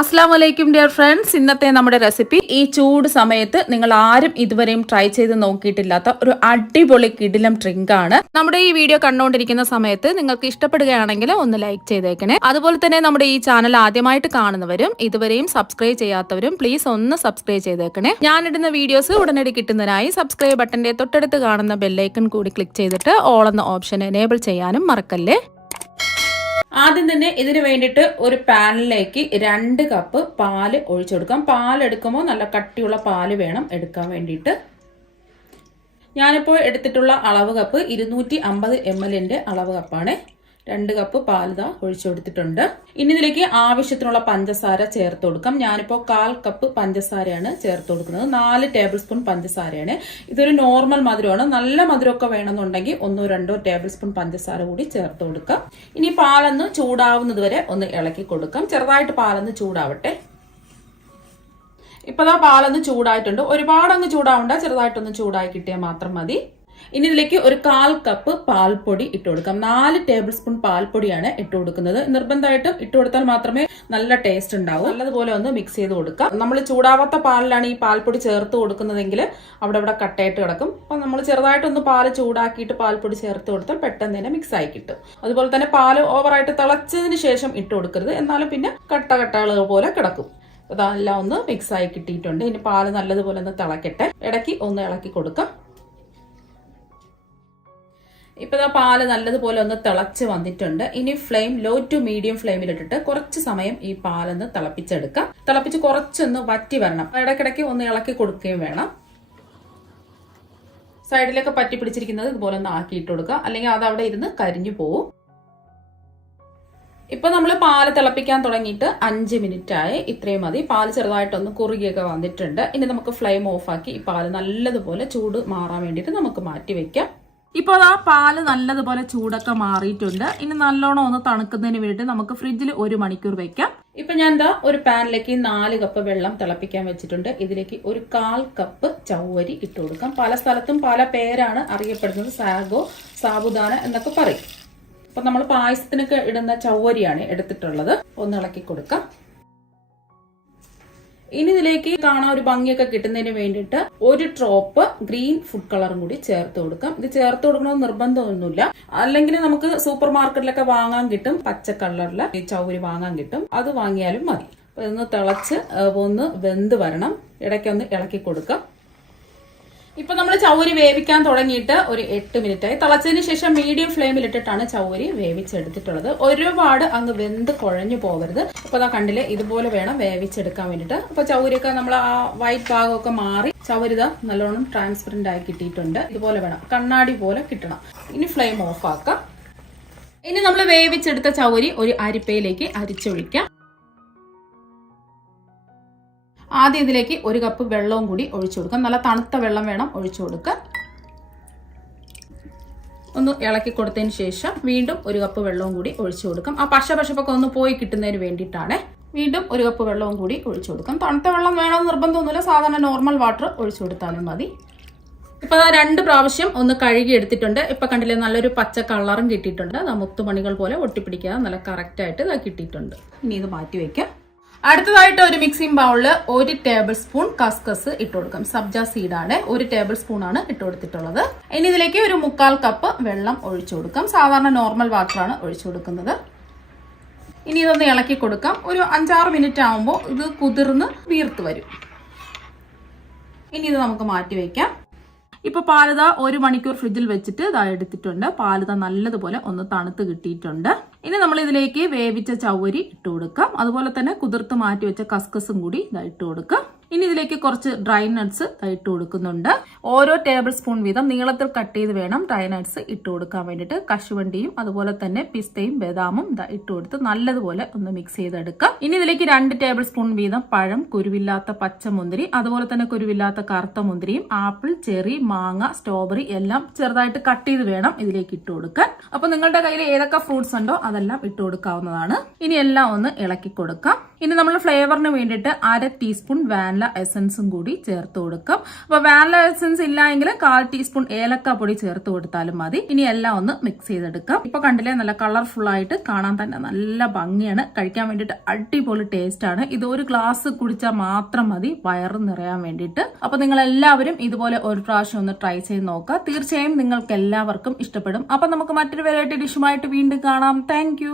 അസ്സലാമലൈക്കും dear friends, ഇന്നത്തെ നമ്മുടെ റെസിപ്പി ഈ ചൂട് സമയത്ത് നിങ്ങൾ ആരും ഇതുവരെയും ട്രൈ ചെയ്ത് നോക്കിയിട്ടില്ലാത്ത ഒരു അടിപൊളി കിടിലം ഡ്രിങ്ക് ആണ്. നമ്മുടെ ഈ വീഡിയോ കണ്ടുകൊണ്ടിരിക്കുന്ന സമയത്ത് നിങ്ങൾക്ക് ഇഷ്ടപ്പെടുകയാണെങ്കിൽ ഒന്ന് ലൈക്ക് ചെയ്തേക്കണേ. അതുപോലെ തന്നെ നമ്മുടെ ഈ ചാനൽ ആദ്യമായിട്ട് കാണുന്നവരും ഇതുവരെയും സബ്സ്ക്രൈബ് ചെയ്യാത്തവരും പ്ലീസ് ഒന്ന് സബ്സ്ക്രൈബ് ചെയ്തേക്കണേ. ഞാനിടുന്ന വീഡിയോസ് ഉടനടി കിട്ടുന്നതിനായി സബ്സ്ക്രൈബ് ബട്ടന്റെ തൊട്ടടുത്ത് കാണുന്ന ബെല്ലൈക്കൺ കൂടി ക്ലിക്ക് ചെയ്തിട്ട് ഓൾ എന്ന ഓപ്ഷൻ എനേബിൾ ചെയ്യാനും മറക്കല്ലേ. ആദ്യം തന്നെ ഇതിന് വേണ്ടിയിട്ട് ഒരു പാനിലേക്ക് 2 കപ്പ് പാല് ഒഴിച്ചു കൊടുക്കാം. പാൽ എടുക്കുമ്പോൾ നല്ല കട്ടിയുള്ള പാല് വേണം എടുക്കാൻ വേണ്ടിയിട്ട്. ഞാനിപ്പോൾ എടുത്തിട്ടുള്ള അളവ് കപ്പ് 250 ml അളവ് കപ്പാണ്. 2 കപ്പ് പാൽ ഒഴിച്ചു കൊടുത്തിട്ടുണ്ട്. ഇനി ഇതിലേക്ക് ആവശ്യത്തിനുള്ള പഞ്ചസാര ചേർത്ത് കൊടുക്കാം. ഞാനിപ്പോൾ 1/4 കപ്പ് പഞ്ചസാരയാണ് ചേർത്ത് കൊടുക്കുന്നത്. 4 ടേബിൾ സ്പൂൺ പഞ്ചസാരയാണ്. ഇതൊരു നോർമൽ മധുരമാണ്. നല്ല മധുരമൊക്കെ വേണമെന്നുണ്ടെങ്കിൽ 1-2 ടേബിൾ സ്പൂൺ പഞ്ചസാര കൂടി ചേർത്ത് കൊടുക്കാം. ഇനി പാലൊന്ന് ചൂടാവുന്നത് വരെ ഒന്ന് ഇളക്കി കൊടുക്കാം. ചെറുതായിട്ട് പാലൊന്ന് ചൂടാവട്ടെ. ഇപ്പൊ പാലൊന്ന് ചൂടായിട്ടുണ്ട്. ഒരുപാട് അങ്ങ് ചൂടാവണ്ട, ചെറുതായിട്ടൊന്ന് ചൂടായി കിട്ടിയാൽ മാത്രം മതി. ഇനി ഇതിലേക്ക് ഒരു 1/4 കപ്പ് പാൽപ്പൊടി ഇട്ട് കൊടുക്കാം. 4 ടേബിൾ സ്പൂൺ പാൽപ്പൊടിയാണ് ഇട്ട് കൊടുക്കുന്നത്. നിർബന്ധമായിട്ടും ഇട്ട് കൊടുത്താൽ മാത്രമേ നല്ല ടേസ്റ്റ് ഉണ്ടാവും. നല്ലതുപോലെ ഒന്ന് മിക്സ് ചെയ്ത് കൊടുക്കാം. നമ്മൾ ചൂടാവാത്ത പാലിലാണ് ഈ പാൽപ്പൊടി ചേർത്ത് കൊടുക്കുന്നതെങ്കിൽ അവിടെ കട്ടയായിട്ട് കിടക്കും. അപ്പൊ നമ്മൾ ചെറുതായിട്ടൊന്ന് പാല് ചൂടാക്കിയിട്ട് പാൽപ്പൊടി ചേർത്ത് കൊടുത്താൽ പെട്ടെന്ന് തന്നെ മിക്സ് ആയി കിട്ടും. അതുപോലെ തന്നെ പാല് ഓവറായിട്ട് തിളച്ചതിന് ശേഷം ഇട്ട് കൊടുക്കരുത്, എന്നാലും പിന്നെ കട്ടകൾ പോലെ കിടക്കും. അതെല്ലാം ഒന്ന് മിക്സ് ആയി കിട്ടിയിട്ടുണ്ട്. ഇനി പാല് നല്ലതുപോലെ ഒന്ന് തിളക്കട്ടെ. ഇടയ്ക്ക് ഒന്ന് ഇളക്കി കൊടുക്കാം. ഇപ്പൊ പാല് നല്ലതുപോലെ ഒന്ന് തിളച്ച് വന്നിട്ടുണ്ട്. ഇനി ഫ്ലെയിം ലോ ടു മീഡിയം ഫ്ലെയിമിലിട്ടിട്ട് കുറച്ച് സമയം ഈ പാലൊന്ന് തിളപ്പിച്ചെടുക്കാം. തിളപ്പിച്ച് കുറച്ചൊന്ന് വറ്റി വരണം. ഇടയ്ക്കിടയ്ക്ക് ഒന്ന് ഇളക്കി കൊടുക്കുകയും വേണം. സൈഡിലൊക്കെ പറ്റി പിടിച്ചിരിക്കുന്നത് ഇതുപോലെ ഒന്ന് ആക്കിയിട്ട് കൊടുക്കുക, അല്ലെങ്കിൽ അത് അവിടെ ഇരുന്ന് കരിഞ്ഞു പോവും. ഇപ്പൊ നമ്മൾ പാല് തിളപ്പിക്കാൻ തുടങ്ങിയിട്ട് 5 മിനിറ്റ് ആയി. ഇത്രയും മതി. പാല് ചെറുതായിട്ടൊന്ന് കുറുകിയൊക്കെ വന്നിട്ടുണ്ട്. ഇനി നമുക്ക് ഫ്ലെയിം ഓഫാക്കി ഈ പാല് നല്ലതുപോലെ ചൂട് മാറാൻ വേണ്ടിയിട്ട് നമുക്ക് മാറ്റി വെക്കാം. ഇപ്പോൾ പാല് നല്ലതുപോലെ ചൂടൊക്കെ മാറിയിട്ടുണ്ട്. ഇനി നല്ലോണം ഒന്ന് തണുക്കുന്നതിന് വേണ്ടി നമുക്ക് ഫ്രിഡ്ജിൽ 1 മണിക്കൂർ വെക്കാം. ഇപ്പൊ ഞാൻ ഒരു പാനിലേക്ക് 4 കപ്പ് വെള്ളം തിളപ്പിക്കാൻ വെച്ചിട്ടുണ്ട്. ഇതിലേക്ക് ഒരു 1/4 കപ്പ് ചവ്വരി ഇട്ട് കൊടുക്കാം. പല സ്ഥലത്തും പല പേരാണ് അറിയപ്പെടുന്നത്. സാഗോ, സാബുദാന എന്നൊക്കെ പറയും. അപ്പൊ നമ്മൾ പായസത്തിനൊക്കെ ഇടുന്ന ചവ്വരിയാണ് എടുത്തിട്ടുള്ളത്. ഒന്ന് ഇളക്കി കൊടുക്കാം. ഇനി ഇതിലേക്ക് കാണാൻ ഒരു ഭംഗിയൊക്കെ കിട്ടുന്നതിന് വേണ്ടിയിട്ട് ഒരു ഡ്രോപ്പ് ഗ്രീൻ ഫുഡ് കളറും കൂടി ചേർത്ത് കൊടുക്കാം. ഇത് ചേർത്ത് കൊടുക്കണമെന്ന് നിർബന്ധമൊന്നുമില്ല. അല്ലെങ്കിൽ നമുക്ക് സൂപ്പർ മാർക്കറ്റിലൊക്കെ വാങ്ങാൻ കിട്ടും. പച്ച കളറിലെ ഈ ചൗരി വാങ്ങാൻ കിട്ടും. അത് വാങ്ങിയാലും മതി. ഇതൊന്ന് തിളച്ച് ഒന്ന് വെന്ത് വരണം. ഇടയ്ക്കൊന്ന് ഇളക്കി കൊടുക്കാം. ഇപ്പൊ നമ്മൾ ചൗരി വേവിക്കാൻ തുടങ്ങിയിട്ട് ഒരു 8 മിനിറ്റ് ആയി. തിളച്ചതിന് ശേഷം മീഡിയം ഫ്ലെയിമിൽ ഇട്ടിട്ടാണ് ചൗരി വേവിച്ചെടുത്തിട്ടുള്ളത്. ഒരുപാട് അങ്ങ് വെന്ത് കുഴഞ്ഞു പോകരുത്. അപ്പൊ കണ്ടില്ലേ, ഇതുപോലെ വേണം വേവിച്ചെടുക്കാൻ വേണ്ടിയിട്ട്. അപ്പൊ ചൗരിയൊക്കെ നമ്മൾ ആ വൈറ്റ് ഭാഗമൊക്കെ മാറി ചൗരി നല്ലോണം ട്രാൻസ്പെറന്റ് ആയി കിട്ടിയിട്ടുണ്ട്. ഇതുപോലെ വേണം, കണ്ണാടി പോലെ കിട്ടണം. ഇനി ഫ്ലെയിം ഓഫ് ആക്കാം. ഇനി നമ്മൾ വേവിച്ചെടുത്ത ചൗരി ഒരു അരിപ്പയിലേക്ക് അരിച്ചൊഴിക്കാം. ആദ്യം ഇതിലേക്ക് 1 കപ്പ് വെള്ളവും കൂടി ഒഴിച്ചു കൊടുക്കാം. നല്ല തണുത്ത വെള്ളം വേണം ഒഴിച്ചു കൊടുക്കാൻ. ഒന്ന് ഇളക്കി കൊടുത്തതിന് ശേഷം വീണ്ടും 1 കപ്പ് വെള്ളവും കൂടി ഒഴിച്ചു കൊടുക്കാം. ആ പശപ്പൊക്കെ ഒന്ന് പോയി കിട്ടുന്നതിന് വേണ്ടിയിട്ടാണ്. വീണ്ടും 1 കപ്പ് വെള്ളവും കൂടി ഒഴിച്ചു കൊടുക്കാം. തണുത്ത വെള്ളം വേണമെന്ന് നിർബന്ധമൊന്നുമില്ല, സാധാരണ നോർമൽ വാട്ടർ ഒഴിച്ചു കൊടുത്താലും മതി. ഇപ്പൊ 2 പ്രാവശ്യം ഒന്ന് കഴുകി എടുത്തിട്ടുണ്ട്. ഇപ്പൊ കണ്ടില്ലേ, നല്ലൊരു പച്ച കളറും കിട്ടിയിട്ടുണ്ട്. മുത്തുമണികൾ പോലെ ഒട്ടിപ്പിടിക്കാതെ നല്ല കറക്റ്റ് ആയിട്ട് കിട്ടിയിട്ടുണ്ട്. ഇനി ഇത് മാറ്റി വെക്കാം. അടുത്തതായിട്ട് ഒരു മിക്സിംഗ് ബൗളില് 1 ടേബിൾ സ്പൂൺ കസ്കസ് ഇട്ട് കൊടുക്കാം. സബ്ജ സീഡാണ്. 1 ടേബിൾ സ്പൂൺ ആണ് ഇട്ട് കൊടുത്തിട്ടുള്ളത്. ഇനി ഇതിലേക്ക് ഒരു 1/4 കപ്പ് വെള്ളം ഒഴിച്ചു കൊടുക്കാം. സാധാരണ നോർമൽ വാട്ടർ ആണ് ഒഴിച്ചു കൊടുക്കുന്നത്. ഇനി ഇതൊന്ന് ഇളക്കി കൊടുക്കാം. ഒരു 5-6 മിനിറ്റ് ആവുമ്പോൾ ഇത് കുതിർന്ന് വീർത്ത് വരും. ഇനി ഇത് നമുക്ക് മാറ്റി വെക്കാം. ഇപ്പൊ പാലിത 1 മണിക്കൂർ ഫ്രിഡ്ജിൽ വെച്ചിട്ട് എടുത്തിട്ടുണ്ട്. പാലിത നല്ലതുപോലെ ഒന്ന് തണുത്ത് കിട്ടിയിട്ടുണ്ട്. ഇനി നമ്മൾ ഇതിലേക്ക് വേവിച്ച ചവ്വരി ഇട്ട് കൊടുക്കാം. അതുപോലെ തന്നെ കുതിർത്ത് മാറ്റി വെച്ച കസ്കസും കൂടി ഇട്ട് കൊടുക്കാം. ഇനി ഇതിലേക്ക് കുറച്ച് ഡ്രൈ നട്ട്സ് ഇട്ട് കൊടുക്കുന്നുണ്ട്. ഓരോ ടേബിൾ സ്പൂൺ വീതം നീളത്തിൽ കട്ട് ചെയ്ത് വേണം ഡ്രൈ നട്ട്സ് ഇട്ട് കൊടുക്കാൻ വേണ്ടിയിട്ട്. കശുവണ്ടിയും അതുപോലെ തന്നെ പിസ്തയും ബദാമും ഇട്ട് കൊടുത്ത് നല്ലതുപോലെ ഒന്ന് മിക്സ് ചെയ്തെടുക്കാം. ഇനി ഇതിലേക്ക് 2 ടേബിൾ സ്പൂൺ വീതം പഴം, കുരുവില്ലാത്ത പച്ചമുന്തിരി, അതുപോലെ തന്നെ കുരുവില്ലാത്ത കറുത്ത മുന്തിരിയും, ആപ്പിൾ, ചെറി, മാങ്ങ, സ്ട്രോബെറി എല്ലാം ചെറുതായിട്ട് കട്ട് ചെയ്ത് വേണം ഇതിലേക്ക് ഇട്ട് കൊടുക്കാൻ. അപ്പൊ നിങ്ങളുടെ കയ്യിൽ ഏതൊക്കെ ഫ്രൂട്ട്സ് ഉണ്ടോ അതെല്ലാം ഇട്ട് കൊടുക്കാവുന്നതാണ്. ഇനി എല്ലാം ഒന്ന് ഇളക്കി കൊടുക്കാം. ഇനി നമ്മൾ ഫ്ലേവറിന് വേണ്ടിയിട്ട് 1/2 ടീസ്പൂൺ വാനില എസൻസും കൂടി ചേർത്ത് കൊടുക്കാം. അപ്പൊ വാനില എസൻസ് ഇല്ല എങ്കിൽ 1/4 ടീസ്പൂൺ ഏലക്ക പൊടി ചേർത്ത് കൊടുത്താലും മതി. ഇനി എല്ലാം ഒന്ന് മിക്സ് ചെയ്തെടുക്കാം. ഇപ്പൊ കണ്ടില്ലേ, നല്ല കളർഫുൾ ആയിട്ട് കാണാൻ തന്നെ നല്ല ഭംഗിയാണ്. കഴിക്കാൻ വേണ്ടിയിട്ട് അടിപൊളി ടേസ്റ്റ് ആണ്. ഇത് ഒരു ഗ്ലാസ് കുടിച്ചാൽ മാത്രം മതി വയറ് നിറയാൻ വേണ്ടിയിട്ട്. അപ്പൊ നിങ്ങൾ എല്ലാവരും ഇതുപോലെ ഒരു പ്രാവശ്യം ഒന്ന് ട്രൈ ചെയ്ത് നോക്കുക. തീർച്ചയായും നിങ്ങൾക്ക് എല്ലാവർക്കും ഇഷ്ടപ്പെടും. അപ്പൊ നമുക്ക് മറ്റൊരു വെറൈറ്റി ഡിഷുമായിട്ട് വീണ്ടും കാണാം. താങ്ക്